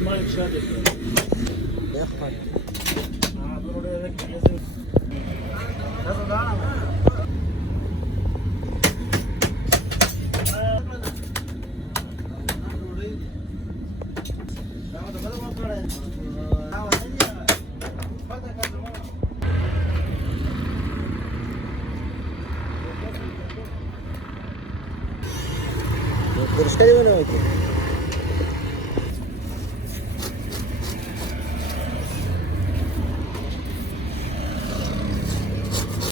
Mal dışarı yapıyor. Yapma. Dur oraya bekle. Nasıl daha mı? Terus kali mana itu?